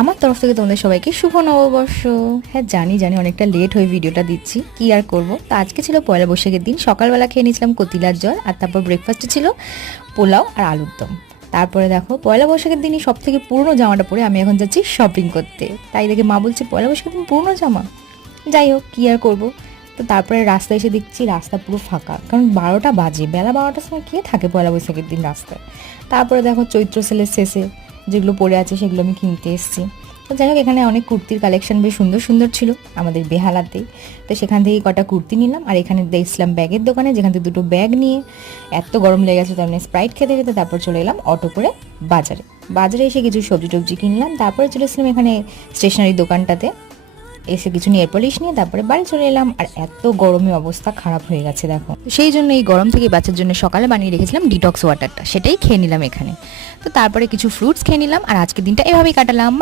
আমার তরফ থেকে তোমাদের সবাইকে শুভ নববর্ষ। হ্যাঁ জানি অনেকটা লেট হয়ে ভিডিওটা দিচ্ছি, কি আর করব। তো আজকে ছিল পয়লা বৈশাখের দিন, সকালবেলা খেয়ে নিয়েছিলাম কতিলার জল, আর তারপর ব্রেকফাস্টে ছিল পোলাও আর আলুর দম। তারপরে দেখো পয়লা বৈশাখের দিনই সব থেকে পুরনো জামাটা পরে আমি এখন যাচ্ছি শপিং করতে। তাই দেখে মা বলছে পয়লা বৈশাখের দিন পুরনো জামা, যাই হোক কী আর করবো। তো তারপরে রাস্তায় এসে দেখছি রাস্তা পুরো ফাঁকা, কারণ 12টা বাজে, বেলা 12টার সময় কে থাকে পয়লা বৈশাখের দিন রাস্তায়। তারপরে দেখো চৈত্র সেলের শেষে যেগুলো পরে আছে সেগুলো আমি কিনতে এসেছি। তো যাই হোক এখানে অনেক কুর্তির কালেকশন বেশ সুন্দর সুন্দর ছিল আমাদের বেহালাতেই। তো সেখান থেকে কটা কুর্তি নিলাম, আর এখানে দেখছিলাম ব্যাগের দোকানে, যেখান থেকে দুটো ব্যাগ নিয়ে এত গরম লেগে গেছে, তার মানে স্প্রাইট খেতে খেতে তারপর চলে এলাম অটো করে বাজারে। বাজারে এসে কিছু সবজি টবজি কিনলাম, তারপরে চলে এসেছিলাম এখানে স্টেশনারি দোকানটাতে, এসে কিছু নেল পলিশ নিয়ে তারপরে বাড়ি চলে এলাম। আর এত গরমে অবস্থা খারাপ হয়ে গেছে দেখো, সেই জন্য এই গরম থেকে বাঁচার জন্য সকালে বানিয়ে রেখেছিলাম ডিটক্স ওয়াটারটা, সেটাই খেয়ে নিলাম এখানে। তো তারপরে কিছু ফ্রুটস খেয়ে নিলাম, আর আজকের দিনটা এভাবেই কাটালাম।